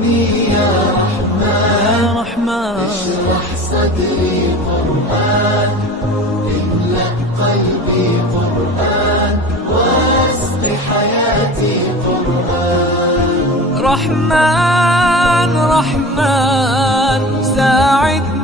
ساعدني يا رحمن اشرح صدري قرآن، املأ قلبي قرآن، واسق حياتي قرآن. رحمن رحمن ساعدني